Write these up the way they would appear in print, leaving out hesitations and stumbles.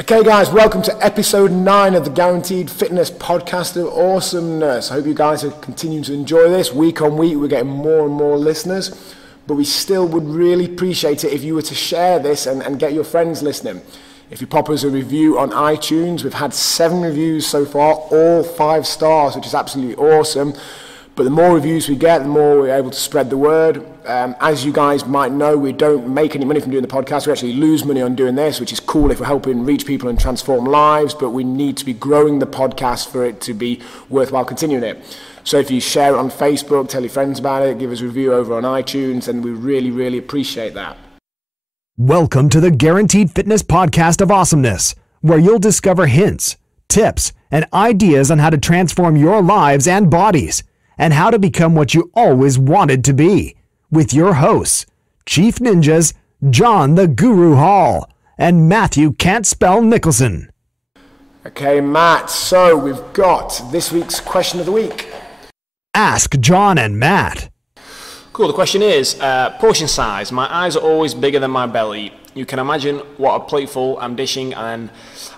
Okay guys, welcome to episode 9 of the Guaranteed Fitness Podcast of Awesomeness. I hope you guys are continuing to enjoy this. Week on week we're getting more and more listeners, but we still would really appreciate it if you were to share this and get your friends listening. If you pop us a review on iTunes, we've had 7 reviews so far, all 5 stars, which is absolutely awesome. But the more reviews we get, the more we're able to spread the word. As you guys might know, we don't make any money from doing the podcast. We actually lose money on doing this, which is cool if we're helping reach people and transform lives, but we need to be growing the podcast for it to be worthwhile continuing it. So if you share it on Facebook, tell your friends about it, give us a review over on iTunes, and we really, really appreciate that. Welcome to the Guaranteed Fitness Podcast of Awesomeness, where you'll discover hints, tips, and ideas on how to transform your lives and bodies, and how to become what you always wanted to be, with your hosts, Chief Ninjas, John the Guru Hall, and Matthew Can't Spell Nicholson. Okay, Matt, so we've got this week's question of the week. Ask John and Matt. Cool, the question is, portion size. My eyes are always bigger than my belly. You can imagine what a plateful I'm dishing, and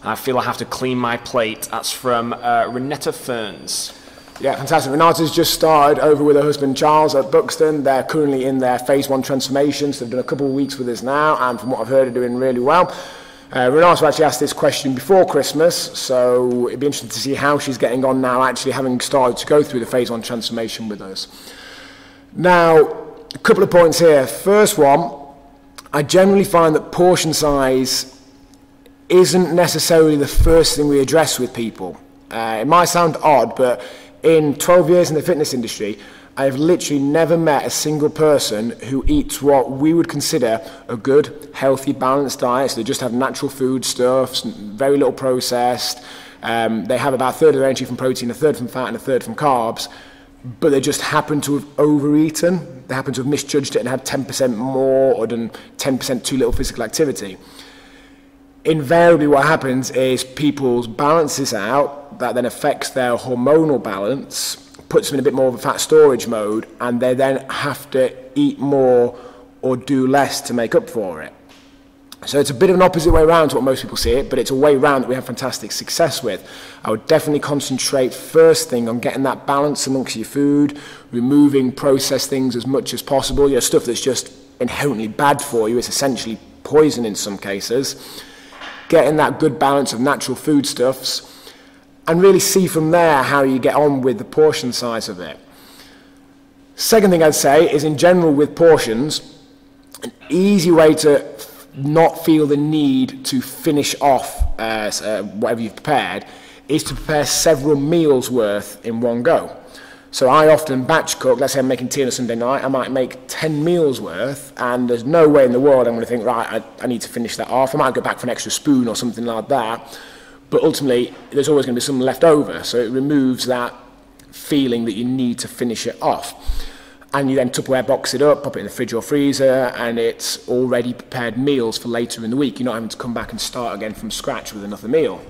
I feel I have to clean my plate. That's from Renetta Ferns. Yeah, fantastic. Renata's just started over with her husband Charles at Buxton. They're currently in their phase 1 transformation, so they've done a couple of weeks with us now, and from what I've heard, are doing really well. Renata actually asked this question before Christmas, so it'd be interesting to see how she's getting on now, actually having started to go through the phase 1 transformation with us. Now, a couple of points here. First one, I generally find that portion size isn't necessarily the first thing we address with people. It might sound odd, but in 12 years in the fitness industry, I have literally never met a single person who eats what we would consider a good, healthy, balanced diet. So they just have natural foodstuffs, very little processed. They have about a third of their energy from protein, a third from fat, and a third from carbs. But they just happen to have overeaten. They happen to have misjudged it and had 10% more or done 10% too little physical activity. Invariably what happens is people's balances out, that then affects their hormonal balance, puts them in a bit more of a fat storage mode, and they then have to eat more or do less to make up for it. So it's a bit of an opposite way around to what most people see it, but it's a way around that we have fantastic success with. I would definitely concentrate first thing on getting that balance amongst your food, removing processed things as much as possible. You know, stuff that's just inherently bad for you, it's essentially poison in some cases. Getting that good balance of natural foodstuffs, and really see from there how you get on with the portion size of it. Second thing I'd say is, in general with portions, an easy way to not feel the need to finish off whatever you've prepared is to prepare several meals worth in one go. So I often batch cook. Let's say I'm making tea on a Sunday night, I might make 10 meals worth, and there's no way in the world I'm going to think, right, I need to finish that off. I might go back for an extra spoon or something like that, but ultimately there's always going to be some left over, so it removes that feeling that you need to finish it off. And you then Tupperware box it up, pop it in the fridge or freezer, and it's already prepared meals for later in the week. You're not having to come back and start again from scratch with another meal.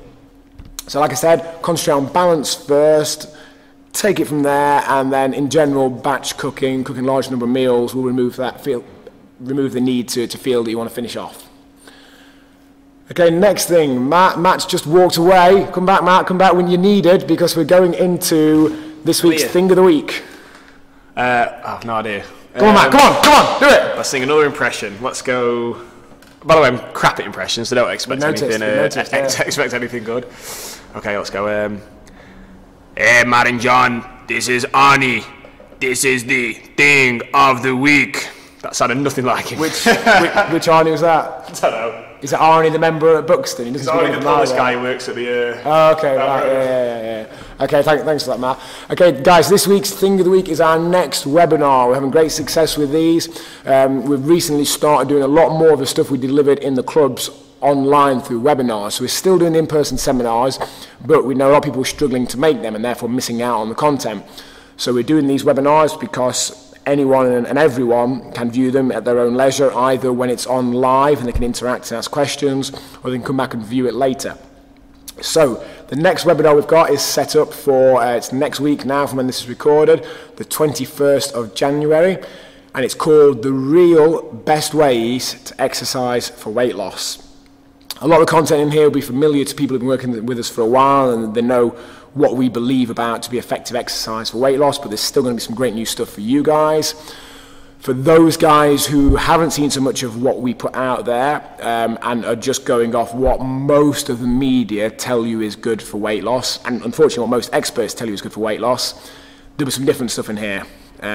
So like I said, concentrate on balance first, take it from there, and then in general, batch cooking a large number of meals will remove the need to feel that you want to finish off. Okay, next thing, Matt's just walked away. Come back, Matt, come back when you're needed, because we're going into this week's thing of the week. I have no idea. Come on, Matt, come on, do it. Let's sing another impression. Let's go. By the way, I'm crap at impressions, so don't expect expect anything good. Okay, let's go. Hey, Matt and John, this is Arnie. This is the thing of the week. That sounded nothing like him. Which Arnie was that? I don't know. Is it Arnie, the member at Buxton? He doesn't Arnie, the Polish guy who works at the... Oh, okay, right, yeah. Okay, thanks for that, Matt. Okay, guys, this week's Thing of the Week is our next webinar. We're having great success with these. We've recently started doing a lot more of the stuff we delivered in the clubs online through webinars. So we're still doing in-person seminars, but we know a lot of people are struggling to make them and therefore missing out on the content. So we're doing these webinars because anyone and everyone can view them at their own leisure, either when it's on live and they can interact and ask questions, or they can come back and view it later. So the next webinar we've got is set up for, it's next week now from when this is recorded, the 21st of January, and it's called The Real Best Ways to Exercise for Weight Loss. A lot of the content in here will be familiar to people who've been working with us for a while, and they know what we believe about to be effective exercise for weight loss, but there's still going to be some great new stuff for you guys. For those guys who haven't seen so much of what we put out there and are just going off what most of the media tell you is good for weight loss, and unfortunately what most experts tell you is good for weight loss, there'll be some different stuff in here.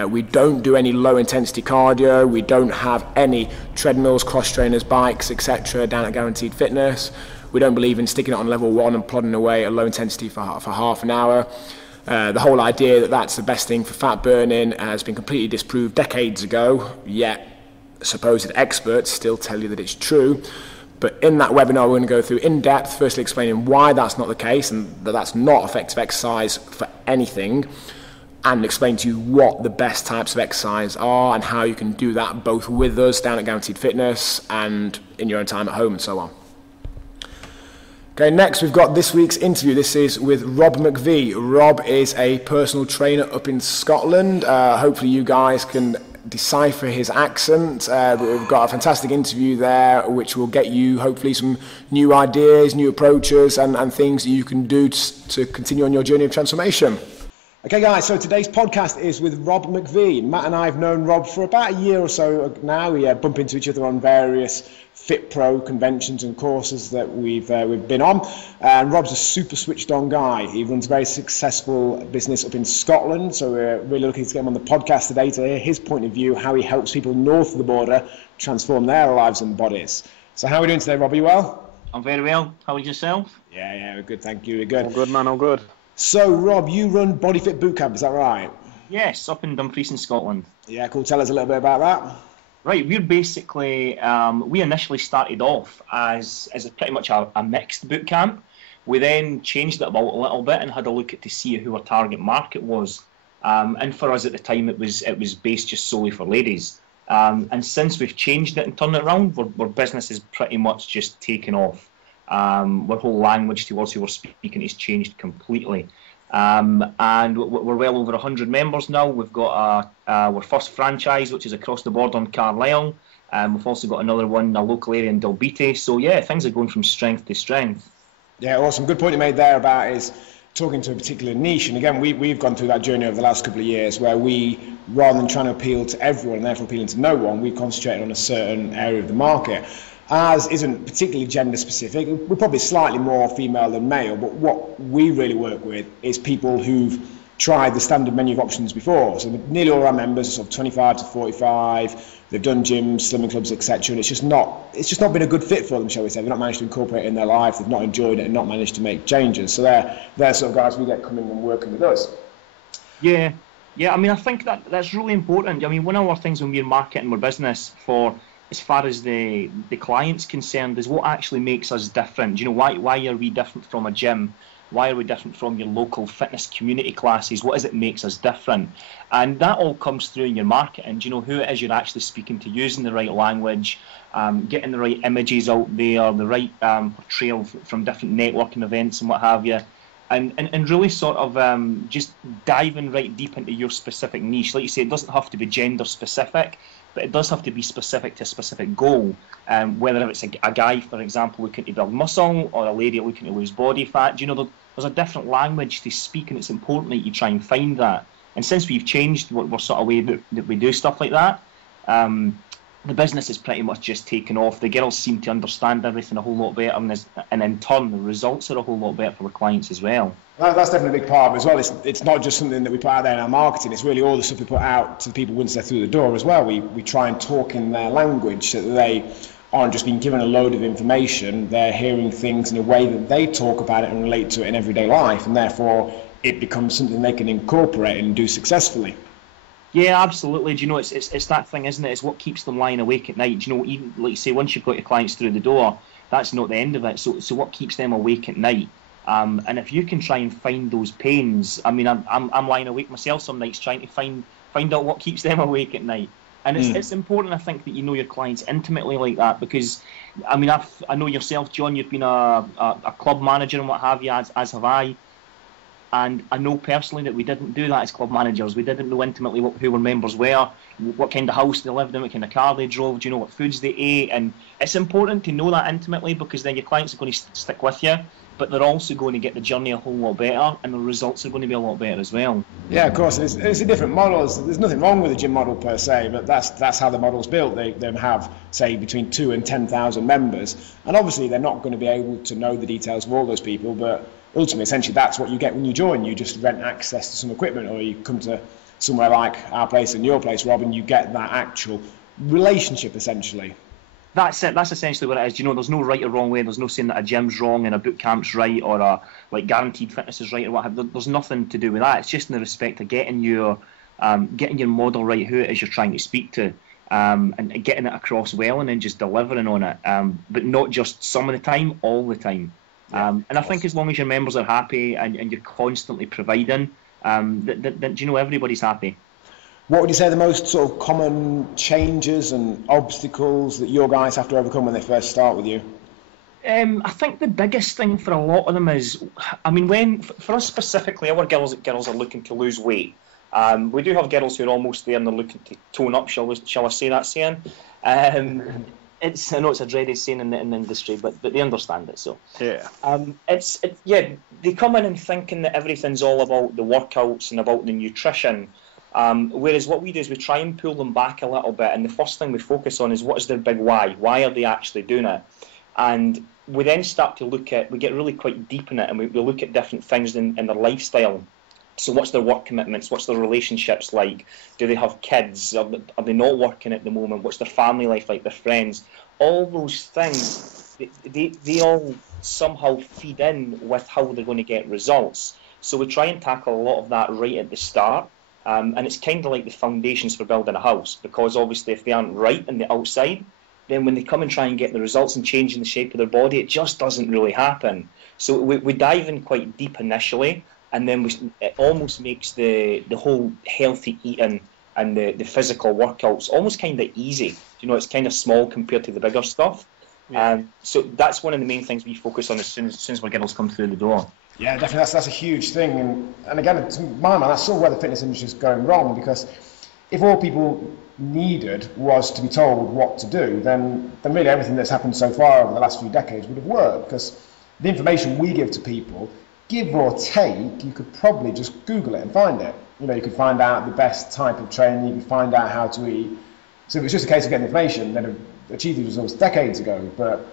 We don't do any low intensity cardio, we don't have any treadmills, cross trainers, bikes, etc. down at Guaranteed Fitness. We don't believe in sticking it on level 1 and plodding away at low intensity for half an hour. The whole idea that that's the best thing for fat burning has been completely disproved decades ago, yet supposed experts still tell you that it's true. But in that webinar, we're going to go through in depth, firstly explaining why that's not the case and that that's not effective exercise for anything, and explain to you what the best types of exercise are and how you can do that both with us down at Guaranteed Fitness and in your own time at home and so on. Okay, next we've got this week's interview. This is with Rob McVie. Rob is a personal trainer up in Scotland. Hopefully you guys can decipher his accent, but we've got a fantastic interview there which will get you hopefully some new ideas, new approaches and things that you can do to continue on your journey of transformation. Okay guys, so today's podcast is with Rob McVie. Matt and I have known Rob for about a year or so now. We bump into each other on various Fit Pro conventions and courses that we've been on. And Rob's a super switched on guy. He runs a very successful business up in Scotland. So we're really looking to get him on the podcast today to hear his point of view, how he helps people north of the border transform their lives and bodies. So how are we doing today, Rob? Are you well? I'm very well. How are yourself? Yeah, we're good. Thank you. We're good. All good, man. All good. So Rob, you run Body Fit Bootcamp, is that right? Yes, up in Dumfries in Scotland. Yeah, cool. Tell us a little bit about that. Right, we're basically, we initially started off as pretty much a mixed boot camp. We then changed it about a little bit and had a look at to see who our target market was. And for us at the time, it was based just solely for ladies. And since we've changed it and turned it around, our business is pretty much just taken off. Our whole language towards who we're speaking has changed completely. And we're well over 100 members now. We've got our first franchise, which is across the border in Carlisle. We've also got another one in a local area in Dalbeattie. So yeah, things are going from strength to strength. Yeah, awesome. Good point you made there about is talking to a particular niche. And again, we've gone through that journey over the last couple of years where we, rather than trying to appeal to everyone and therefore appealing to no one, we concentrated on a certain area of the market. Ours isn't particularly gender specific. We're probably slightly more female than male, but what we really work with is people who've tried the standard menu of options before. So nearly all our members are sort of 25 to 45. They've done gyms, slimming clubs, etc. And it's just not been a good fit for them, shall we say. They've not managed to incorporate it in their life. They've not enjoyed it and not managed to make changes. So they're sort of guys we get coming and working with us. Yeah. I mean, I think that's really important. I mean, one of our things when we're marketing our business for, as far as the client's concerned, is what actually makes us different. You know, why are we different from a gym? Why are we different from your local fitness community classes? What is it makes us different? And that all comes through in your marketing. You know, who it is you're actually speaking to, using the right language, getting the right images out there, the right portrayal from different networking events and what have you. And really sort of just diving right deep into your specific niche. Like you say, it doesn't have to be gender specific, but it does have to be specific to a specific goal. Whether it's a guy, for example, looking to build muscle, or a lady looking to lose body fat, you know, there's a different language to speak, and it's important that you try and find that. And since we've changed what sort of way that we do stuff like that, the business is pretty much just taken off. The girls seem to understand everything a whole lot better, and in turn, the results are a whole lot better for the clients as well. That's definitely a big part of it as well. It's not just something that we put out there in our marketing. It's really all the stuff we put out to the people once they're through the door as well. We try and talk in their language so that they aren't just being given a load of information. They're hearing things in a way that they talk about it and relate to it in everyday life, and therefore it becomes something they can incorporate and do successfully. Yeah, absolutely. Do you know, it's that thing, isn't it? It's what keeps them lying awake at night. Do you know, even like you say, once you've got your clients through the door, that's not the end of it. So what keeps them awake at night? And if you can try and find those pains, I mean, I'm lying awake myself some nights trying to find out what keeps them awake at night. And it's important, I think, that you know your clients intimately like that, because, I mean, I know yourself, John. You've been a club manager and what have you, as have I. And I know personally that we didn't do that as club managers. We didn't know intimately who our members were, what kind of house they lived in, what kind of car they drove, do you know what foods they ate. And it's important to know that intimately, because then your clients are going to stick with you, but they're also going to get the journey a whole lot better, and the results are going to be a lot better as well. Yeah, of course. It's a different model. There's nothing wrong with the gym model per se, but that's how the model's built. They have, say, between 2,000 and 10,000 members, and obviously they're not going to be able to know the details of all those people, but ultimately, essentially, that's what you get when you join. You just rent access to some equipment, or you come to somewhere like our place and your place, Rob, and you get that actual relationship, essentially. That's it. That's essentially what it is. You know, there's no right or wrong way. There's no saying that a gym's wrong and a boot camp's right, or a guaranteed fitness is right, or whatever. There's nothing to do with that. It's just in the respect of getting your model right, who it is you're trying to speak to, and getting it across well, and then just delivering on it. But not just some of the time, all the time. And I think as long as your members are happy and you're constantly providing, then you know, everybody's happy. What would you say the most sort of common changes and obstacles that your guys have to overcome when they first start with you? I think the biggest thing for a lot of them is, I mean, for us specifically, our girls are looking to lose weight. We do have girls who are almost there and they're looking to tone up, shall I say that saying? I know it's a dreaded saying in the industry, but they understand it. So yeah, they come in and thinking that everything's all about the workouts and about the nutrition. Whereas what we do is we try and pull them back a little bit, and the first thing we focus on is what is their big why? Why are they actually doing it? And we then start to we get really quite deep in it, and we look at different things in their lifestyle. So what's their work commitments? What's their relationships like? Do they have kids? Are they not working at the moment? What's their family life like, their friends? All those things, they all somehow feed in with how they're going to get results. So we try and tackle a lot of that right at the start. And it's kind of like the foundations for building a house, because obviously if they aren't right on the outside, then when they come and try and get the results and changing the shape of their body, it just doesn't really happen. So we dive in quite deep initially, and then it almost makes the whole healthy eating and the physical workouts almost kind of easy. You know, it's kind of small compared to the bigger stuff. Yeah. So that's one of the main things we focus on as soon as our girls come through the door. Yeah, definitely. That's a huge thing, and again, to my mind, that's sort of where the fitness industry is going wrong. Because if all people needed was to be told what to do, then really everything that's happened so far over the last few decades would have worked. Because the information we give to people, give or take, you could probably just Google it and find it. You know, you could find out the best type of training, you could find out how to eat. So if it's just a case of getting information, they'd have achieved these results decades ago. But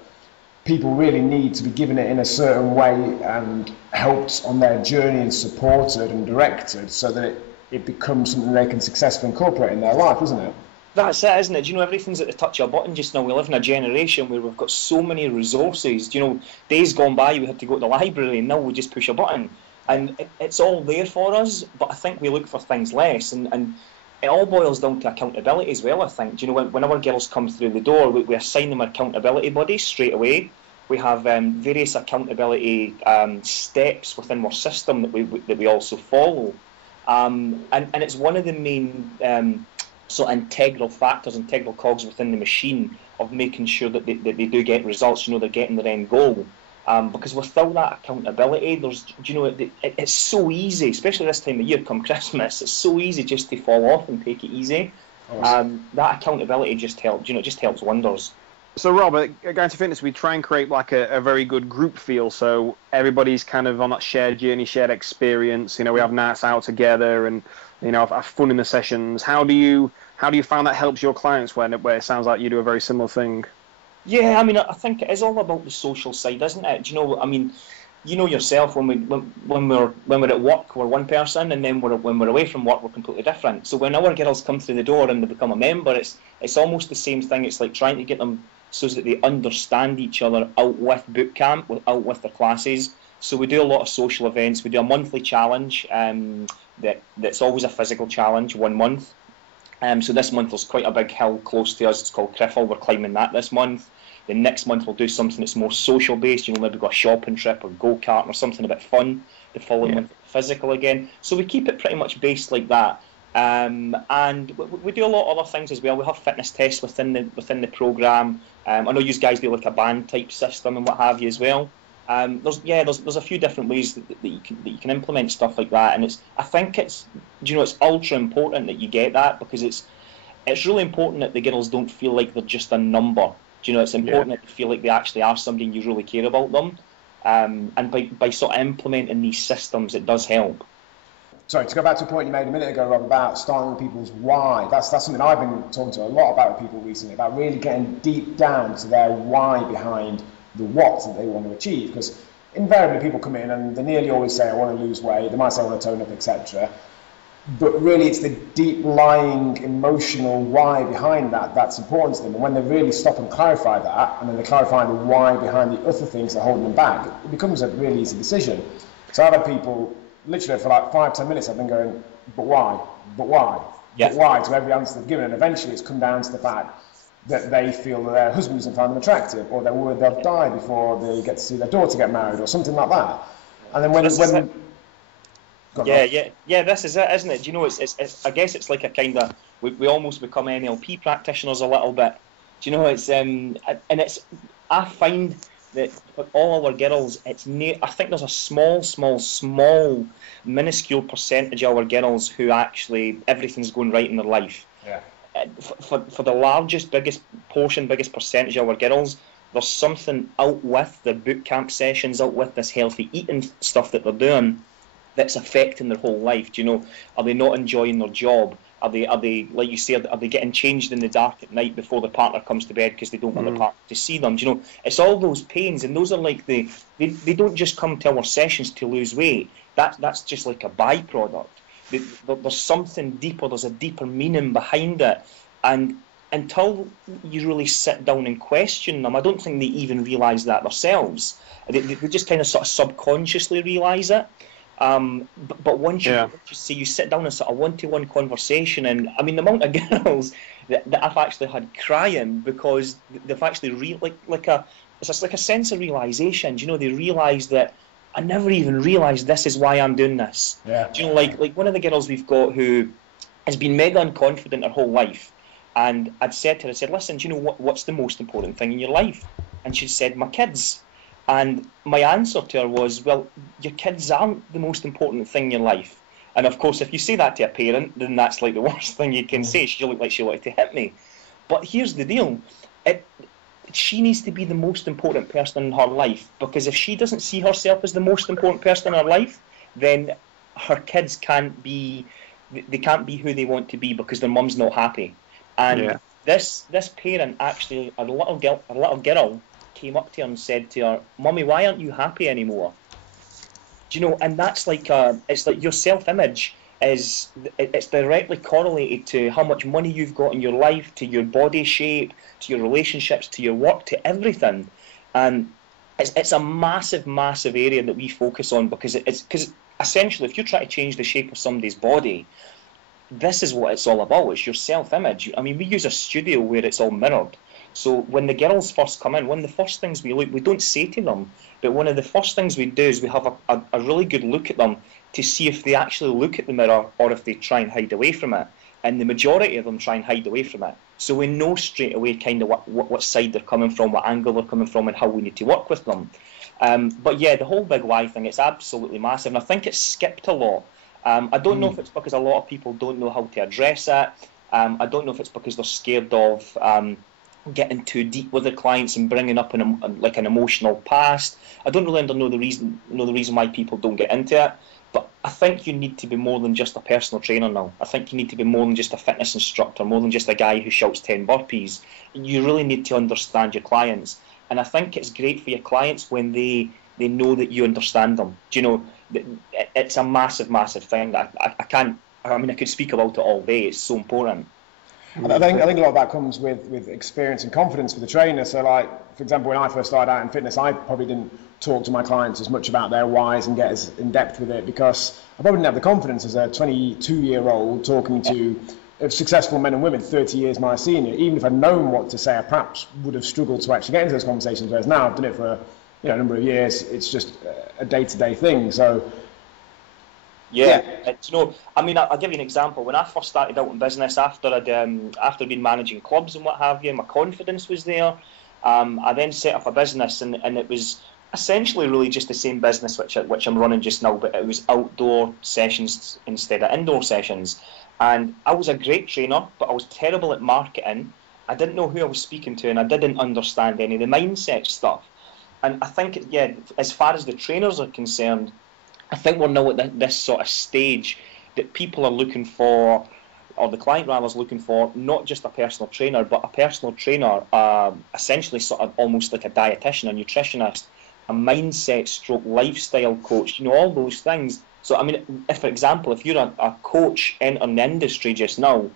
people really need to be given it in a certain way and helped on their journey and supported and directed, so that it becomes something they can successfully incorporate in their life, isn't it? That's it, isn't it? You know, everything's at the touch of a button just now. We live in a generation where we've got so many resources. You know, days gone by we had to go to the library, and now we just push a button. And it's all there for us, but I think we look for things less. And it all boils down to accountability as well, I think. You know, when our girls come through the door, we assign them accountability buddies straight away. We have various accountability steps within our system that we also follow. And it's one of the main sort of integral factors, integral cogs within the machine of making sure that they do get results, you know, they're getting their end goal. Because without that accountability, it's so easy, especially this time of year, come Christmas, it's so easy just to fall off and take it easy. That accountability just helps, you know, it just helps wonders. So Rob, at Guaranteed Fitness, we try and create like a very good group feel, so everybody's kind of on that shared journey, shared experience. You know, we have nights out together, and you know, have fun in the sessions. How do you find that helps your clients where it sounds like you do a very similar thing? Yeah, I mean, I think it is all about the social side, isn't it? Do you know, I mean, you know yourself, when we're at work, we're one person, and then when we're away from work, we're completely different. So when our girls come through the door and they become a member, it's almost the same thing. It's like trying to get them so that they understand each other out with boot camp, out with their classes. So we do a lot of social events. We do a monthly challenge that's always a physical challenge, 1 month. So this month there's quite a big hill close to us. It's called Criffle. We're climbing that this month. The next month we'll do something that's more social based. You know, maybe go a shopping trip or go-kart or something a bit fun. The following month, physical again. So we keep it pretty much based like that. And we do a lot of other things as well. We have fitness tests within the program. I know you guys do like a band type system and what have you as well. There's a few different ways that you can implement stuff like that, and I think it's ultra important that you get that, because it's really important that the girls don't feel like they're just a number. It's important that they feel like they actually are somebody and you really care about them. And by sort of implementing these systems, it does help. Sorry, to go back to a point you made a minute ago, Rob, about starting with people's why. That's something I've been talking to a lot about with people recently, about really getting deep down to their why behind the what that they want to achieve. Because invariably people come in and they nearly always say, I want to lose weight, they might say I want to tone up, etc. But really it's the deep lying emotional why behind that that's important to them. And when they really stop and clarify that, and then they clarify the why behind the other things that are holding them back, it becomes a really easy decision. So I've had people, literally for like 5-10 minutes, I've been going, but why? But why? Yeah. But why? To every answer they've given. And eventually it's come down to the fact that they feel that their husband doesn't find them attractive, or they're worried they'll die before they get to see their daughter get married, or something like that. And then when this is it, this is it, isn't it? It's I guess it's like a kind of, we almost become NLP practitioners a little bit. I find that for all our girls, I think there's a small, minuscule percentage of our girls who actually everything's going right in their life. Yeah. For the biggest percentage of our girls, there's something out with the boot camp sessions, out with this healthy eating stuff that they're doing, that's affecting their whole life. Are they not enjoying their job? Are they like you said, are they getting changed in the dark at night before the partner comes to bed because they don't want their partner to see them? It's all those pains, and those are like they don't just come to our sessions to lose weight. That's just like a byproduct. There's something deeper. There's a deeper meaning behind it, and until you really sit down and question them, I don't think they even realise that themselves. They just kind of sort of subconsciously realise it. But once you sit down and sort of one-to-one conversation, and I mean the amount of girls that I've actually had crying because they've actually it's like a sense of realisation. They realise that I never even realised this is why I'm doing this. Yeah. Like one of the girls we've got who has been mega unconfident her whole life, and I'd said to her, listen, what's the most important thing in your life? And she said, my kids. And my answer to her was, well, your kids aren't the most important thing in your life. And of course, if you say that to a parent, then that's like the worst thing you can say. She looked like she wanted to hit me. But here's the deal. She needs to be the most important person in her life, because if she doesn't see herself as the most important person in her life, then her kids can't be who they want to be because their mum's not happy. And this parent actually, a little girl came up to her and said to her, Mummy, why aren't you happy anymore? And that's like it's like your self-image it's directly correlated to how much money you've got in your life, to your body shape, to your relationships, to your work, to everything. And it's a massive area that we focus on, because essentially if you're trying to change the shape of somebody's body, this is what it's all about. It's your self-image. I mean, we use a studio where it's all mirrored. So when the girls first come in, one of the first things we don't say to them, but one of the first things we do is we have a really good look at them to see if they actually look at the mirror or if they try and hide away from it. And the majority of them try and hide away from it. So we know straight away kind of what side they're coming from, what angle they're coming from, and how we need to work with them. But yeah, the whole big why thing, it's absolutely massive. And I think it's skipped a lot. I don't know if it's because a lot of people don't know how to address it. I don't know if it's because they're scared of getting too deep with their clients and bringing up an emotional past. I don't really know the reason why people don't get into it. But I think you need to be more than just a personal trainer now. I think you need to be more than just a fitness instructor, more than just a guy who shouts 10 burpees. You really need to understand your clients. And I think it's great for your clients when they know that you understand them. It's a massive thing that I could speak about it all day. It's so important. I think a lot of that comes with experience and confidence with the trainer. So, like, for example, when I first started out in fitness, I probably didn't talk to my clients as much about their whys and get as in depth with it, because I probably didn't have the confidence as a 22-year-old talking to successful men and women 30 years my senior. Even if I'd known what to say, I perhaps would have struggled to actually get into those conversations. Whereas now I've done it for a number of years. It's just a day-to-day thing. So. Yeah. I'll give you an example. When I first started out in business, after I'd been managing clubs and what have you, my confidence was there. I then set up a business, and it was essentially really just the same business which I'm running just now, but it was outdoor sessions instead of indoor sessions. And I was a great trainer, but I was terrible at marketing. I didn't know who I was speaking to, and I didn't understand any of the mindset stuff. And I think, yeah, as far as the trainers are concerned, I think we're now at this sort of stage that people are looking for, or the client rather is looking for, not just a personal trainer, but a personal trainer, essentially sort of almost like a dietitian, a nutritionist, a mindset stroke lifestyle coach, all those things. So, I mean, if, for example, if you're a coach entering the industry just now,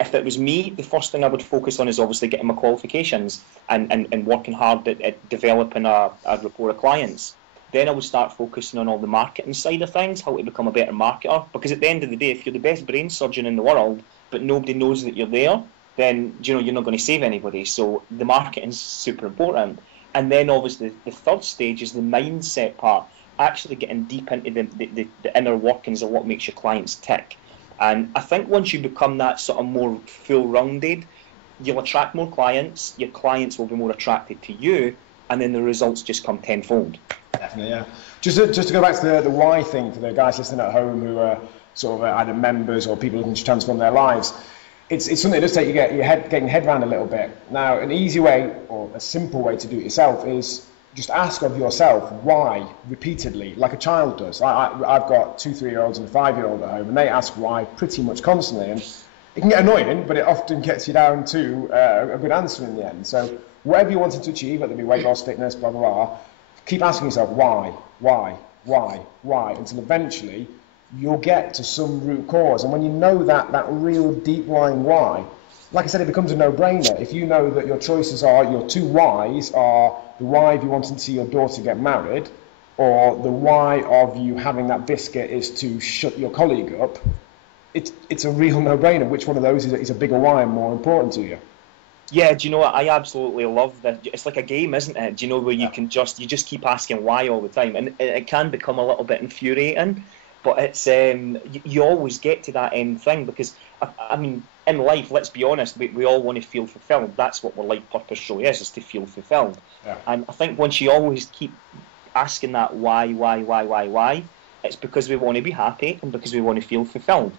if it was me, the first thing I would focus on is obviously getting my qualifications and working hard at developing a rapport of clients. Then I would start focusing on all the marketing side of things, how to become a better marketer. Because at the end of the day, if you're the best brain surgeon in the world, but nobody knows that you're there, then you're not going to save anybody. So the marketing's super important. And then obviously the third stage is the mindset part, actually getting deep into the inner workings of what makes your clients tick. And I think once you become that sort of more full-rounded, you'll attract more clients, your clients will be more attracted to you, and then the results just come tenfold. Definitely, yeah. Just to go back to the why thing for the guys listening at home who are sort of either members or people looking to transform their lives, it's something that does take getting your head around a little bit. Now, an easy way or a simple way to do it yourself is just ask of yourself why repeatedly, like a child does. I've got 2 3-year-olds and a 5-year-old at home, and they ask why pretty much constantly, and it can get annoying, but it often gets you down to a good answer in the end. So whatever you wanted to achieve, whether it be weight loss, fitness, blah, blah, blah, keep asking yourself why, until eventually you'll get to some root cause. And when you know that real deep lying why, like I said, it becomes a no-brainer. If you know that your choices are, your 2 whys are the why of you wanting to see your daughter get married, or the why of you having that biscuit is to shut your colleague up, it's a real no-brainer. Which one of those is a bigger why and more important to you? Yeah, do you know what? I absolutely love that. It's like a game, isn't it? Do you know, where you just keep asking why all the time, and it can become a little bit infuriating. But it's you always get to that end thing, because I mean, in life, let's be honest, we all want to feel fulfilled. That's what our life purpose really is to feel fulfilled. Yeah. And I think once you always keep asking that why, it's because we want to be happy and because we want to feel fulfilled.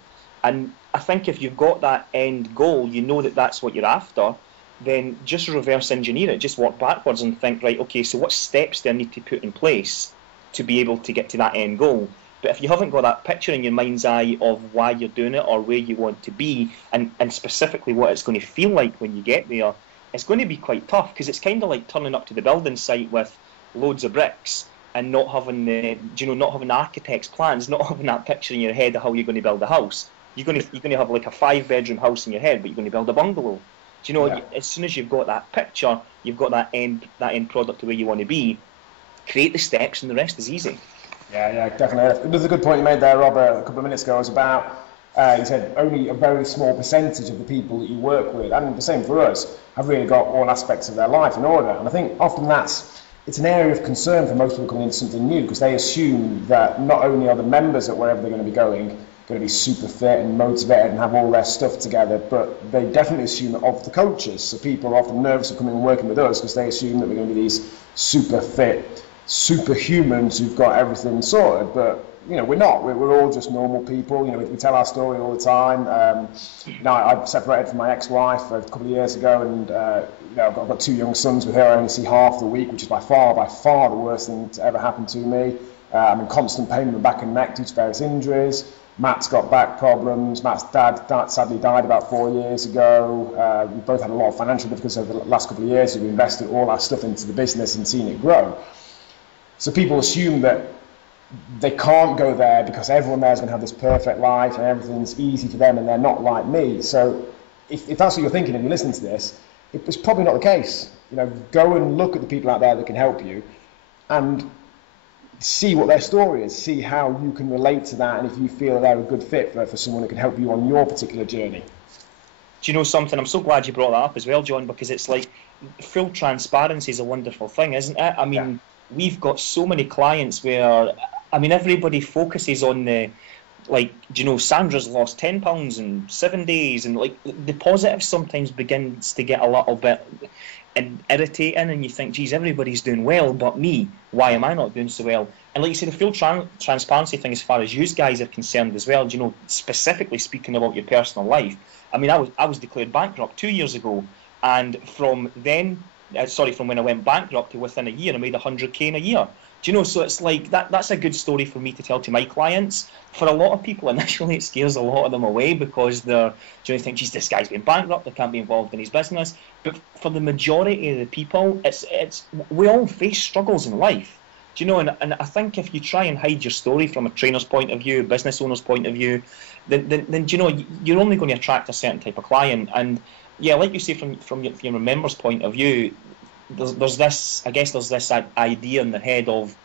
And I think if you've got that end goal, you know that that's what you're after, then just reverse engineer it, just work backwards and think, right, okay, so what steps do I need to put in place to be able to get to that end goal? But if you haven't got that picture in your mind's eye of why you're doing it or where you want to be, and specifically what it's going to feel like when you get there, it's going to be quite tough, because it's kind of like turning up to the building site with loads of bricks and not having not having the architect's plans, not having that picture in your head of how you're going to build a house. You're going to have like a 5-bedroom house in your head, but you're going to build a bungalow. Do you know? Yeah. As soon as you've got that picture, you've got that end product to where you want to be. Create the steps, and the rest is easy. Yeah, definitely. There's a good point you made there, Robert, a couple of minutes ago. Was about you said only a very small percentage of the people that you work with, and the same for us, have really got all aspects of their life in order. And I think often it's an area of concern for most people coming into something new, because they assume that not only are the members at wherever they're going to be going to be super fit and motivated and have all their stuff together, but they definitely assume of the coaches. So people are often nervous of coming and working with us because they assume that we're going to be these super fit, superhumans who've got everything sorted. But we're not. We're all just normal people. We tell our story all the time. I separated from my ex-wife a couple of years ago, and I've got 2 young sons with her. I only see half the week, which is by far the worst thing to ever happen to me. I'm in constant pain in my back and neck due to various injuries. Matt's got back problems. Matt's dad sadly died about 4 years ago. We both had a lot of financial difficulties over the last couple of years. We've invested all our stuff into the business and seen it grow. So people assume that they can't go there because everyone there is going to have this perfect life and everything's easy for them, and they're not like me. So if that's what you're thinking and you're listening to this, it's probably not the case. Go and look at the people out there that can help you and see what their story is, see how you can relate to that, and if you feel they're a good fit for someone that can help you on your particular journey. Do you know something? I'm so glad you brought that up as well, John, because it's like full transparency is a wonderful thing, isn't it? I mean, We've got so many clients where, everybody focuses on the like, do you know, Sandra's lost £10 in 7 days, and like the positive sometimes begins to get a little bit irritating, and you think, geez, everybody's doing well but me, why am I not doing so well? And like you say, the full transparency thing as far as you guys are concerned as well, you know, specifically speaking about your personal life. I mean, I was declared bankrupt 2 years ago, and from then, from when I went bankrupt to within a year, I made 100k in a year. Do you know, so it's like that's a good story for me to tell to my clients. For a lot of people, initially it scares a lot of them away because they're, do you think, geez, this guy's been bankrupt, I can't be involved in his business. But for the majority of the people, it's we all face struggles in life. Do you know, and I think if you try and hide your story from a trainer's point of view, a business owner's point of view, then do you know, you're only going to attract a certain type of client. And yeah, like you say, from your member's point of view, there's this, I guess there's this idea in the head of,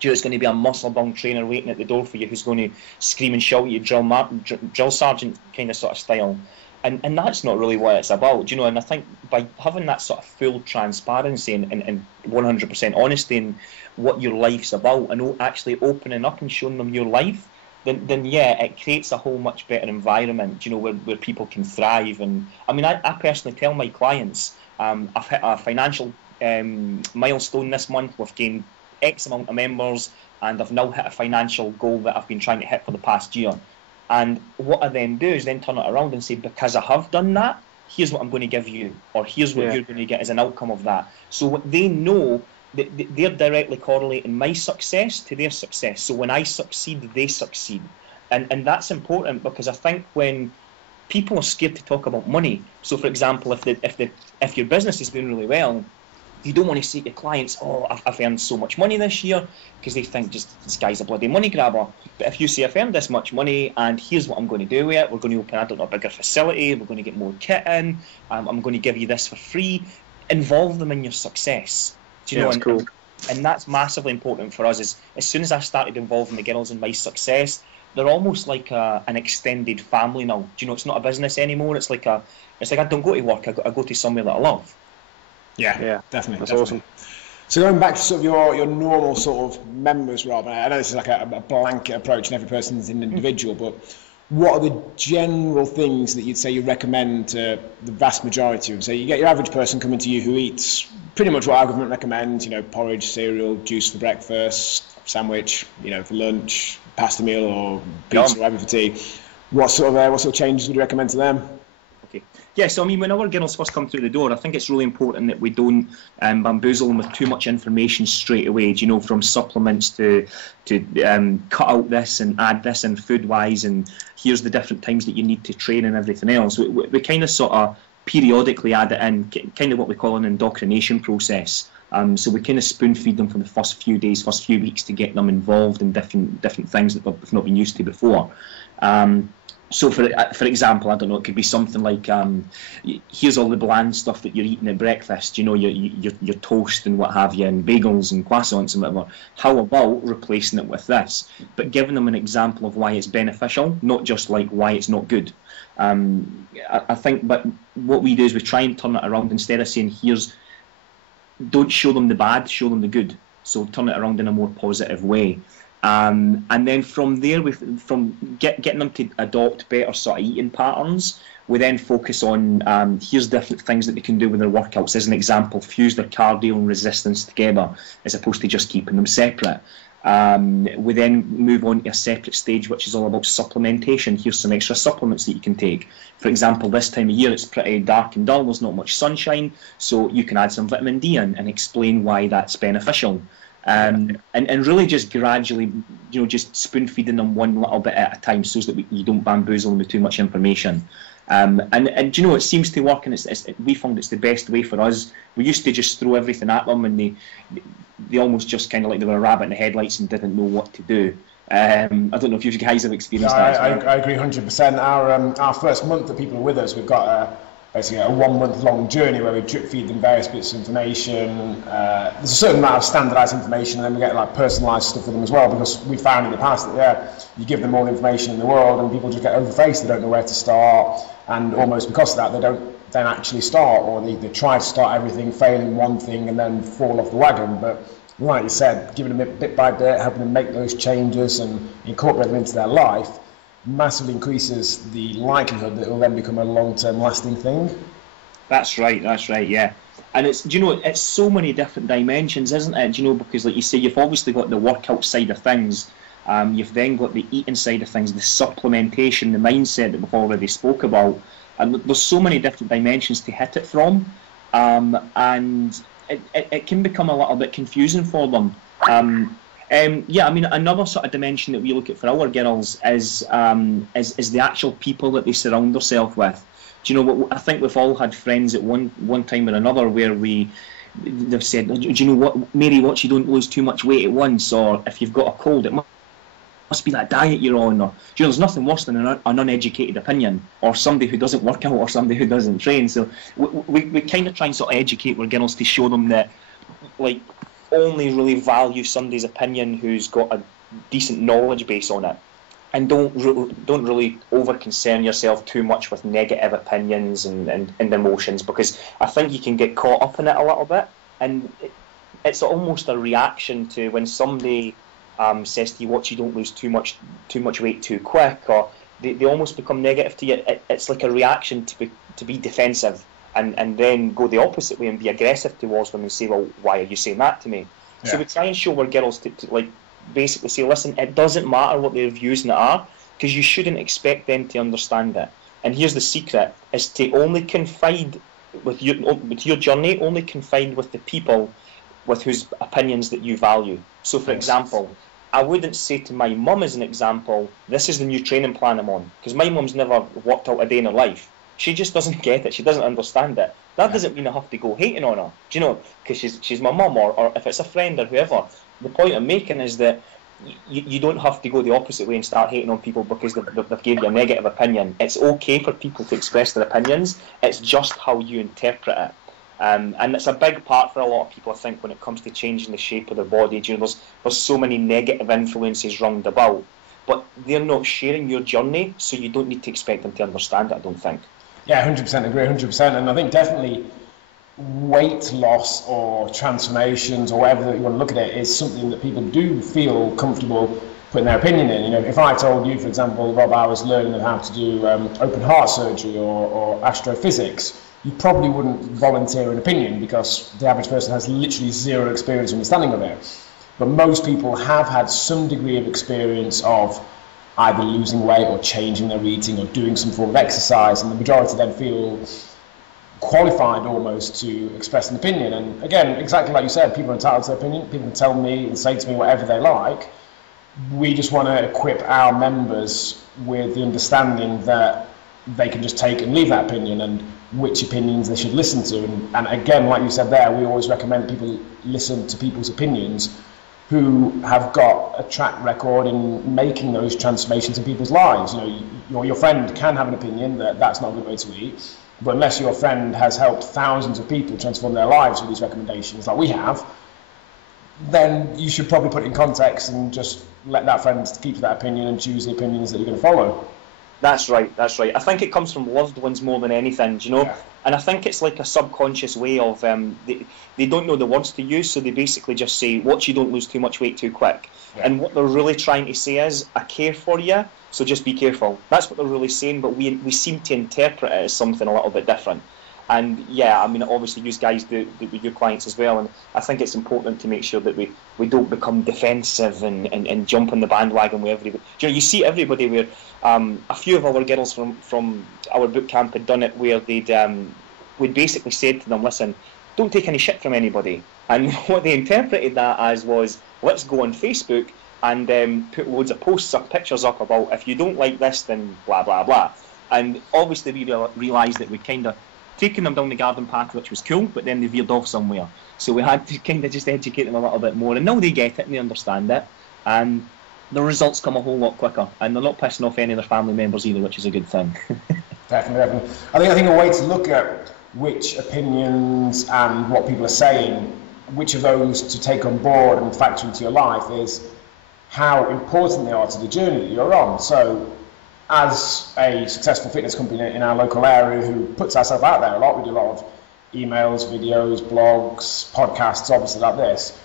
you know, it's going to be a muscle-bound trainer waiting at the door for you who's going to scream and shout at you, drill sergeant kind of sort of style. And that's not really what it's about, you know. And I think by having that sort of full transparency and 100% honesty in what your life's about, and actually opening up and showing them your life, then yeah, it creates a whole much better environment, you know, where people can thrive. And I mean, I personally tell my clients, I've hit a financial milestone this month. We've gained X amount of members, and I've now hit a financial goal that I've been trying to hit for the past year. And what I then do is then turn it around and say, because I have done that, here's what I'm going to give you, or here's what you're going to get as an outcome of that. So what they know, that they're directly correlating my success to their success. So when I succeed, they succeed. And that's important, because I think when people are scared to talk about money, so for example, if your business is doing really well, you don't want to say to your clients, oh, I've earned so much money this year, because they think just this guy's a bloody money grabber. But if you say, I've earned this much money and here's what I'm going to do with it, we're going to open, I don't know, a bigger facility, we're going to get more kit in, I'm going to give you this for free, involve them in your success. Do you know? That's cool. And that's massively important for us. Is as soon as I started involving the girls in my success, they're almost like an extended family now. Do you know, it's not a business anymore. It's like I don't go to work, I go to somewhere that I love. Yeah, definitely. That's awesome. So going back to sort of your normal sort of members, Rob, I know this is like a blanket approach and every person's an individual, but what are the general things that you'd say you recommend to the vast majority of them? So you get your average person coming to you who eats pretty much what our government recommends, you know, porridge, cereal, juice for breakfast, sandwich, you know, for lunch, pasta meal or pizza or whatever for tea. What sort of changes would you recommend to them? Yeah, so I mean, when our girls first come through the door, I think it's really important that we don't bamboozle them with too much information straight away. You know, from supplements to cut out this and add this in food-wise, and here's the different times that you need to train and everything else. We kind of sort of periodically add it in, kind of what we call an indoctrination process. So we kind of spoon feed them for the first few days, first few weeks to get them involved in different things that they've not been used to before. So for example, I don't know, it could be something like, here's all the bland stuff that you're eating at breakfast, you know, your toast and what have you, and bagels and croissants and whatever. How about replacing it with this? But giving them an example of why it's beneficial, not just like why it's not good. I think, but what we do is we try and turn it around. Instead of saying, don't show them the bad, show them the good. So turn it around in a more positive way. And then from there, getting them to adopt better sort of eating patterns, we then focus on here's different things that they can do with their workouts. As an example, fuse their cardio and resistance together as opposed to just keeping them separate. We then move on to a separate stage which is all about supplementation. Here's some extra supplements that you can take. For example, this time of year it's pretty dark and dull, there's not much sunshine, so you can add some vitamin D in and explain why that's beneficial. And really just gradually, you know, just spoon feeding them one little bit at a time so that you don't bamboozle them with too much information. And you know, it seems to work, and we found it's the best way for us. We used to just throw everything at them, and they almost just kind of like they were a rabbit in the headlights and didn't know what to do. I don't know if you guys have experienced that. I agree 100%. Our first month that people are with us, we've got basically a 1 month long journey where we drip feed them various bits of information. There's a certain amount of standardised information, and then we get like personalised stuff for them as well, because we found in the past that you give them all the information in the world and people just get overfaced, they don't know where to start, and almost because of that they don't then actually start, or they try to start everything, fail in one thing and then fall off the wagon. But like you said, giving them it bit by bit, helping them make those changes and incorporate them into their life, massively increases the likelihood that it will then become a long-term lasting thing. That's right, yeah. And it's, do you know, it's so many different dimensions, isn't it? Do you know, because like you say, you've obviously got the workout side of things, you've then got the eating side of things, the supplementation, the mindset that we've already spoke about, and there's so many different dimensions to hit it from, and it can become a little bit confusing for them. Yeah, I mean, another sort of dimension that we look at for our girls is the actual people that they surround themselves with. Do you know what? I think we've all had friends at one time or another where they've said, do you know what, Mary, watch you don't lose too much weight at once, or if you've got a cold, it must be that diet you're on, or, do you know, there's nothing worse than an uneducated opinion, or somebody who doesn't work out, or somebody who doesn't train. So we kind of try and sort of educate our girls to show them that, like, only really value somebody's opinion who's got a decent knowledge base on it, and don't really over concern yourself too much with negative opinions and emotions, because I think you can get caught up in it a little bit, and it's almost a reaction to when somebody says to you, "Watch you don't lose too much weight too quick," or they almost become negative to you. It's like a reaction to be defensive, and then go the opposite way and be aggressive towards them and say, "Well, why are you saying that to me?" Yeah. So we try and show our girls to like basically say, "Listen, it doesn't matter what their views are, because you shouldn't expect them to understand it. And here's the secret: is to only confide with your journey, only confide with the people with whose opinions that you value." So, for example, I wouldn't say to my mum, as an example, "This is the new training plan I'm on," because my mum's never worked out a day in her life. She just doesn't get it. She doesn't understand it. That doesn't mean I have to go hating on her, do you know? Because she's my mum, or if it's a friend or whoever. The point I'm making is that you don't have to go the opposite way and start hating on people because they've gave you a negative opinion. It's okay for people to express their opinions. It's just how you interpret it. And it's a big part for a lot of people, I think, when it comes to changing the shape of their body. You know, there's so many negative influences round about, but they're not sharing your journey, so you don't need to expect them to understand it, I don't think. Yeah, 100% agree, 100%. And I think definitely weight loss or transformations, or whatever you want to look at it, is something that people do feel comfortable putting their opinion in. You know, if I told you, for example, Rob, I was learning how to do open heart surgery or astrophysics, you probably wouldn't volunteer an opinion, because the average person has literally zero experience or understanding of it. But most people have had some degree of experience of either losing weight or changing their eating or doing some form of exercise, and the majority then feel qualified almost to express an opinion. And again, exactly like you said, people are entitled to their opinion. People can tell me and say to me whatever they like. We just want to equip our members with the understanding that they can just take and leave that opinion, and which opinions they should listen to. And again, like you said there, we always recommend people listen to people's opinions who have got a track record in making those transformations in people's lives. You know, your friend can have an opinion that that's not a good way to eat, but unless your friend has helped thousands of people transform their lives with these recommendations like we have, then you should probably put it in context and just let that friend keep that opinion and choose the opinions that you're going to follow. That's right. I think it comes from loved ones more than anything, do you know? Yeah. And I think it's like a subconscious way of, they don't know the words to use, so they basically just say, "Watch you don't lose too much weight too quick." Yeah. And what they're really trying to say is, "I care for you, so just be careful." That's what they're really saying, but we seem to interpret it as something a little bit different. And yeah, I mean, obviously you guys do with your clients as well, and I think it's important to make sure that we don't become defensive and jump on the bandwagon with everybody. You know, you see everybody where a few of our girls from our boot camp had done it, where we'd basically said to them, "Listen, don't take any shit from anybody." And what they interpreted that as was, "Let's go on Facebook and put loads of posts or pictures up about, if you don't like this, then blah blah blah." And obviously we realised that we kind of taken them down the garden path, which was cool, but then they veered off somewhere. So we had to kind of just educate them a little bit more, and now they get it and they understand it, and the results come a whole lot quicker, and they're not pissing off any of their family members either, which is a good thing. Definitely. I think a way to look at which opinions and what people are saying, which of those to take on board and factor into your life, is how important they are to the journey that you're on. So as a successful fitness company in our local area who puts ourselves out there a lot, we do a lot of emails, videos, blogs, podcasts, obviously like this,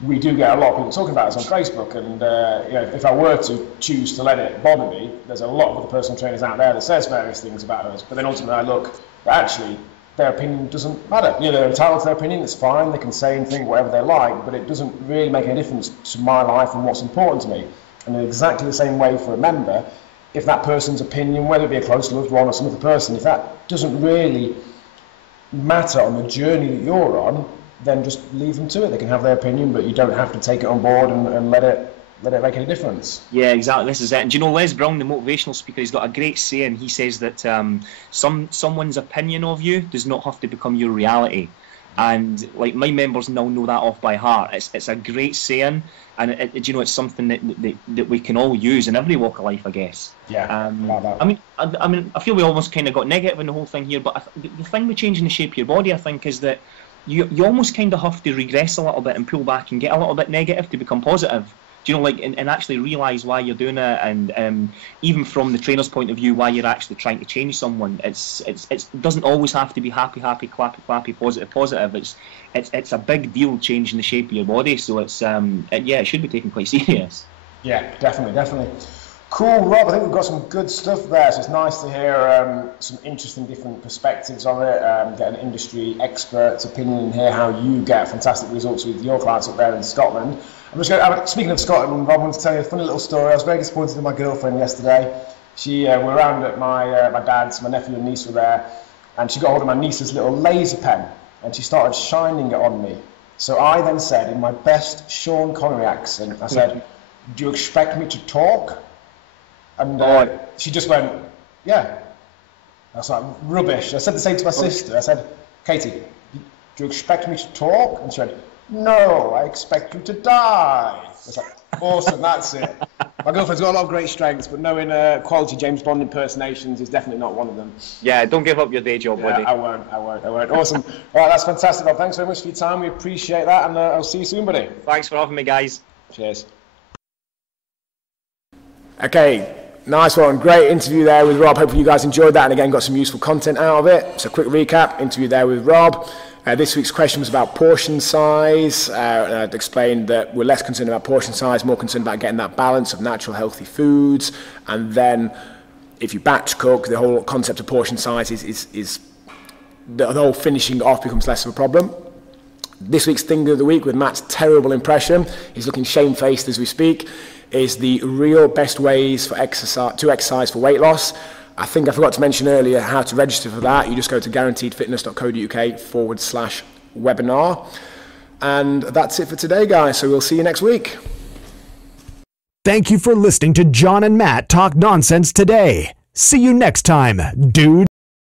we do get a lot of people talking about us on Facebook, and you know, if I were to choose to let it bother me, there's a lot of other personal trainers out there that says various things about us, but then ultimately I look, but actually their opinion doesn't matter. You know, they're entitled to their opinion, it's fine, they can say and think whatever they like, but it doesn't really make any difference to my life and what's important to me. And in exactly the same way for a member, if that person's opinion, whether it be a close loved one or some other person, if that doesn't really matter on the journey that you're on, then just leave them to it. They can have their opinion, but you don't have to take it on board and let it make any difference. Yeah, exactly. This is it. And do you know, Les Brown, the motivational speaker, he's got a great saying. He says that someone's opinion of you does not have to become your reality. And like, my members now know that off by heart. It's a great saying, and you know, it's something that we can all use in every walk of life, I guess. Yeah. Like that. I mean, I feel we almost kind of got negative in the whole thing here, but the thing with changing the shape of your body, I think, is that you almost kind of have to regress a little bit and pull back and get a little bit negative to become positive. Do you know, like, and actually realise why you're doing it, and even from the trainer's point of view, why you're actually trying to change someone. It doesn't always have to be happy, clappy, positive. It's a big deal changing the shape of your body. So it's it should be taken quite serious. Yeah, definitely. Cool, Rob. I think we've got some good stuff there, so it's nice to hear some interesting different perspectives on it, get an industry expert's opinion and hear how you get fantastic results with your clients up there in Scotland. I'm just going speaking of Scotland, Rob, I want to tell you a funny little story. I was very disappointed in my girlfriend yesterday. She were around at my dad's, my nephew and niece were there, and she got hold of my niece's little laser pen, and she started shining it on me. So I then said, in my best Sean Connery accent, I said, "Do you expect me to talk?" And she just went, "Yeah." I was like, "Rubbish." I said the same to my sister. I said, "Katie, do you expect me to talk?" And she went, "No, I expect you to die." I was like, "Awesome, that's it." My girlfriend's got a lot of great strengths, but knowing quality James Bond impersonations is definitely not one of them. Yeah, don't give up your day job, buddy. I won't. Awesome. All right, that's fantastic, Rob. Thanks very much for your time. We appreciate that, and I'll see you soon, buddy. Thanks for having me, guys. Cheers. Okay. Nice one, great interview there with Rob. Hopefully you guys enjoyed that and again got some useful content out of it. So quick recap, interview there with Rob. This week's question was about portion size. And I'd explained that we're less concerned about portion size, more concerned about getting that balance of natural healthy foods. And then if you batch cook, the whole concept of portion size is the whole finishing off becomes less of a problem. This week's thing of the week with Matt's terrible impression, he's looking shamefaced as we speak, is the real best ways to exercise for weight loss. I think I forgot to mention earlier how to register for that. You just go to guaranteedfitness.co.uk/webinar. And that's it for today, guys. So we'll see you next week. Thank you for listening to John and Matt talk nonsense today. See you next time, dude.